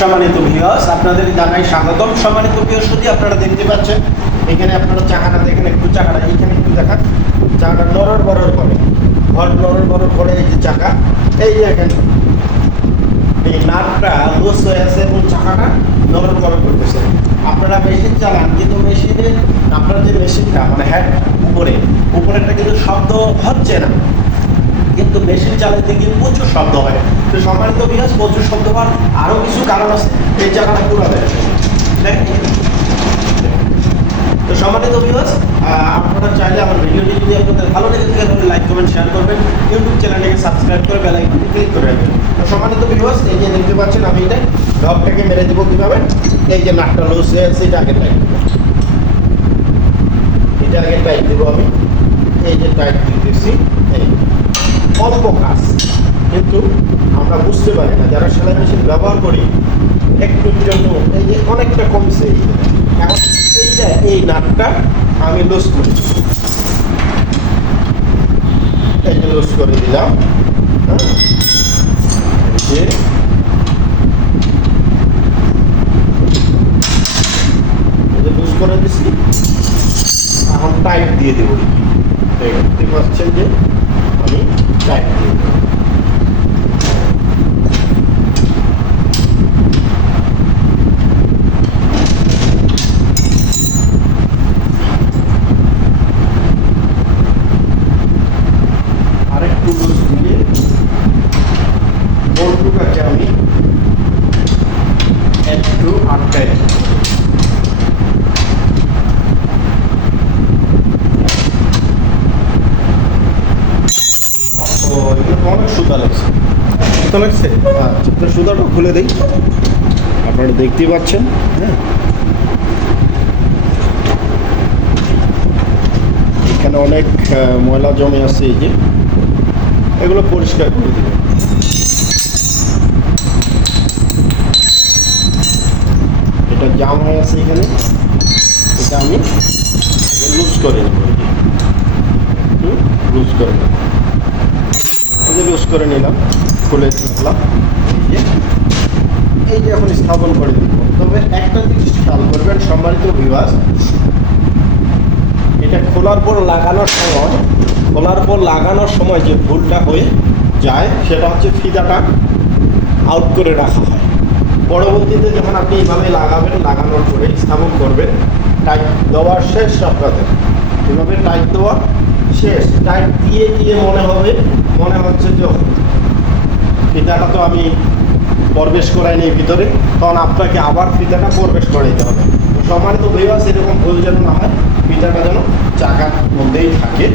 সম্মানিত ভিউয়ার্স, আপনাদের জানাই স্বাগতম। সম্মানিত ভিউয়ার্স, যদি আপনারা দেখতে পাচ্ছেন এখানে আপনারা চাকাটা দেখেন, একটু চাকাটা এইখানে একটু দেখান। চাকাটা নরর বরর করে, ঘর নরর বরর করে। এই যে চাকা, এই যে এখানে এই নাটটা লুজ হয়ে আছে এবং চাকাটা নরর বরর করতেছে। আপনারা মেশিন চালান, কিন্তু মেশিনের আপনার যে মেশিনটা মানে হেড উপরেরটা কিন্তু শব্দ হচ্ছে না, কিন্তু মেশিন চালাতে গিয়ে প্রচুর শব্দ হয়। তো সম্মানিত ভিউয়ার্স, প্রচুর শব্দ হওয়ার আরও কিছু কারণ আছে। এই জায়গাটা পুরো দেখেন। তো সম্মানিত ভিউয়ার্স, আপনারা চাইলে আমার ভিডিওটি যদি আপনাদের ভালো লেগে থাকে তাহলে লাইক কমেন্ট শেয়ার করবেন, ইউটিউব চ্যানেলটিকে সাবস্ক্রাইব করে বেল আইকনটি ক্লিক করে রাখবেন। তো সম্মানিত ভিউয়ার্স, এই যে দেখতে পাচ্ছেন আমি এটা ডগটাকে মেরে দেবো কীভাবে। এই যে নাটটা লুজ হয়ে আছে, এটা আগে টাইট দেবো, এটা আগে টাইট দেবো আমি। এই যে টাইট দিতেছি, এই অল্প কাজ, কিন্তু আমরা বুঝতে পারি না যারা সেলাই মেশিন ব্যবহার করি। একটুর জন্য এই যে অনেকটা কমছে। এখন এইটা এই নাটটা আমি লুজ করি, এই যে লুজ করে দিলাম। এই যে লুজ করে দিচ্ছি, এখন টাইট দিয়ে দেবো। দেখতে পাচ্ছেন যে আমি টাইট দিয়ে দেবো। আরেকটু লুজ দিয়ে বল্টুটাকে আমি একটু আটকাই দিই। অনেক সুতা লাগছে, সুতা লাগছে। আচ্ছা, সুতাটা খুলে দিই, আপনারা দেখতেই পাচ্ছেন। হ্যাঁ, এখানে অনেক ময়লা জমে আছে, এই যে এগুলো পরিষ্কার করে দিই। এটা জাম হয়ে আছে এখানে, এটা আমি আগে লুজ করে নেব। লুজ করে নেব, লুজ করে নিলাম, খুলে দিলাম। এই যে এখন স্থাপন করে দিব। তবে একটা জিনিস খেয়াল করবেন সম্মানিত ভিউয়ার্স, এটা খোলার পর লাগানোর সময় যে ভুলটা হয়ে যায় সেটা হচ্ছে ফিতাটা আউট করে রাখা হয়। পরবর্তীতে যখন আপনি এইভাবে লাগাবেন, লাগানোর পরে স্থাপন করবেন, টাইট দেওয়ার শেষ আপনাদের এভাবে টাইট দেওয়া শেষ। টাইট দিয়ে মনে হচ্ছে যে ফিতাটা তো আমি প্রবেশ করাইনি ভিতরে, তখন আপনাকে আবার ফিতাটা প্রবেশ করাইতে হবে। তো সম্মানিত ভিউয়ার্স, এরকম ভুল যেন না হয়, ফিতাটা যেন চাকার মধ্যেই থাকে।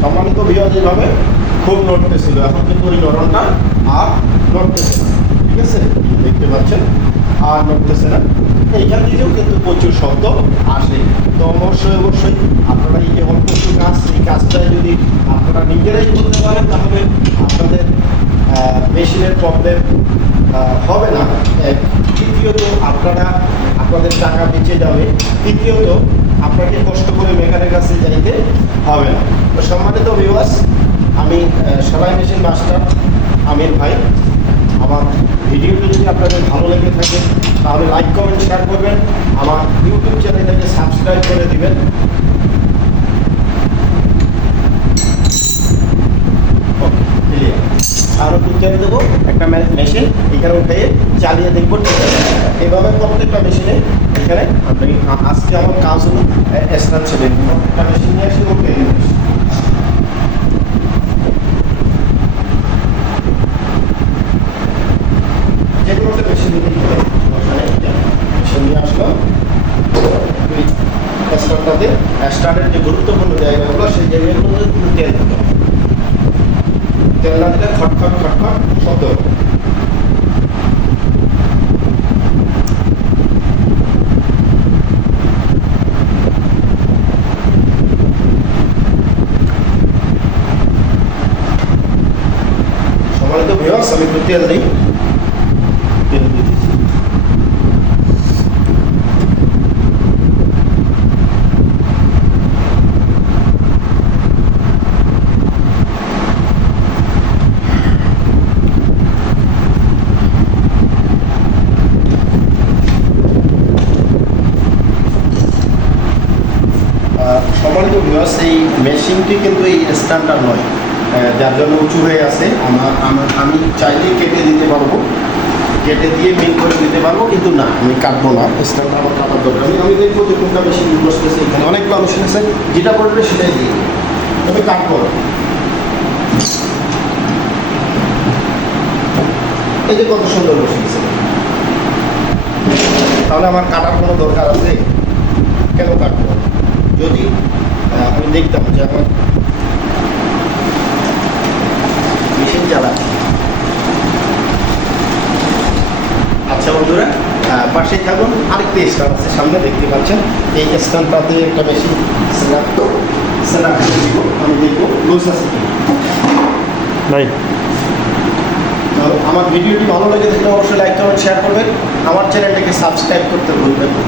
সম্মানিত ভিউয়ার্স, এইভাবে খুব নড়তেছিল, এখন কিন্তু ওই নরমটা আর নড়তেছে না। ঠিক আছে, দেখতে পাচ্ছেন আর নড়তেছে না। এইখান থেকেও কিন্তু প্রচুর শব্দ আসে। তো অবশ্যই আপনারা এই যে অল্প একটু কাজ, এই কাজটায় যদি আপনারা নিজেরাই করতে পারেন তাহলে আপনাদের মেশিনের প্রবলেম হবে না। তৃতীয়ত আপনাদের টাকা বেঁচে যাবে। তৃতীয়ত আপনাকে কষ্ট করে মেকারের কাছে যাইতে হবে না। তো সম্মানিত ভিউয়ার্স, আমি সেলাই মেশিন মাস্টার আমির ভাই। আমার ভিডিওটি যদি আপনাদের ভালো লেগে থাকে তাহলে লাইক কমেন্ট শেয়ার করবেন, আমার ইউটিউব চ্যানেলটাকে সাবস্ক্রাইব করে দিবেন। আরও পিকচার দেবো একটা মেশিন এখানে উঠে চালিয়ে দেখবো। এভাবে প্রত্যেকটা মেশিনে এখানে আপনি আজকে আমার কাজ হলো স্টার্ট ছিলেন, প্রত্যেকটা মেশিন নিয়ে আসলে উঠে যেগুলোতে মেশিন নিয়ে আসলো স্টার্টটাতে। স্টার্টের যে গুরুত্বপূর্ণ জায়গাগুলো সেই জায়গাগুলোতে তেল দিতে, তেল না দিলে খটখট শব্দ। সম্মানিত ভিউয়ার্স, আমি একটু তেল দিই, তেল দিই। মেশিনটি কিন্তু এই স্ট্যান্ডার্ড নয়, যার জন্য উঁচু হয়ে আছে। আমি চাইলেই কেটে দিতে পারবো, কেটে দিয়ে মিল করে দিতে পারবো, কিন্তু না, আমি কাটবো না। স্ট্যান্ডার্ড আমার কাটার দরকার নেই। আমি দেখবো যে কোনটা মেশিন বসতেছে, এখানে অনেকগুলো মেশিন আছে, যেটা পড়বে সেটাই দিয়ে তবে কাটবো না। এই যে কত সুন্দর বসে গেছে, তাহলে আমার কাটার কোনো দরকার আছে? কেন কাটবো? যদি আমি দেখতাম যে আমার মেশিন চালাচ্ছে। আচ্ছা বন্ধুরা, পাশেই থাকুন, আরেকটি স্ট্যান্ড আছে সামনে দেখতে পাচ্ছেন। এই স্ট্যান্ডটাতে একটা মেশিন সেট দিব, আমি দেখবো লুজ আছে কি ভাই। আমার ভিডিওটি ভালো লেগে থাকলে অবশ্যই লাইক কমেন্ট শেয়ার করবেন, আমার চ্যানেলটাকে সাবস্ক্রাইব করতে ভুলবেন না।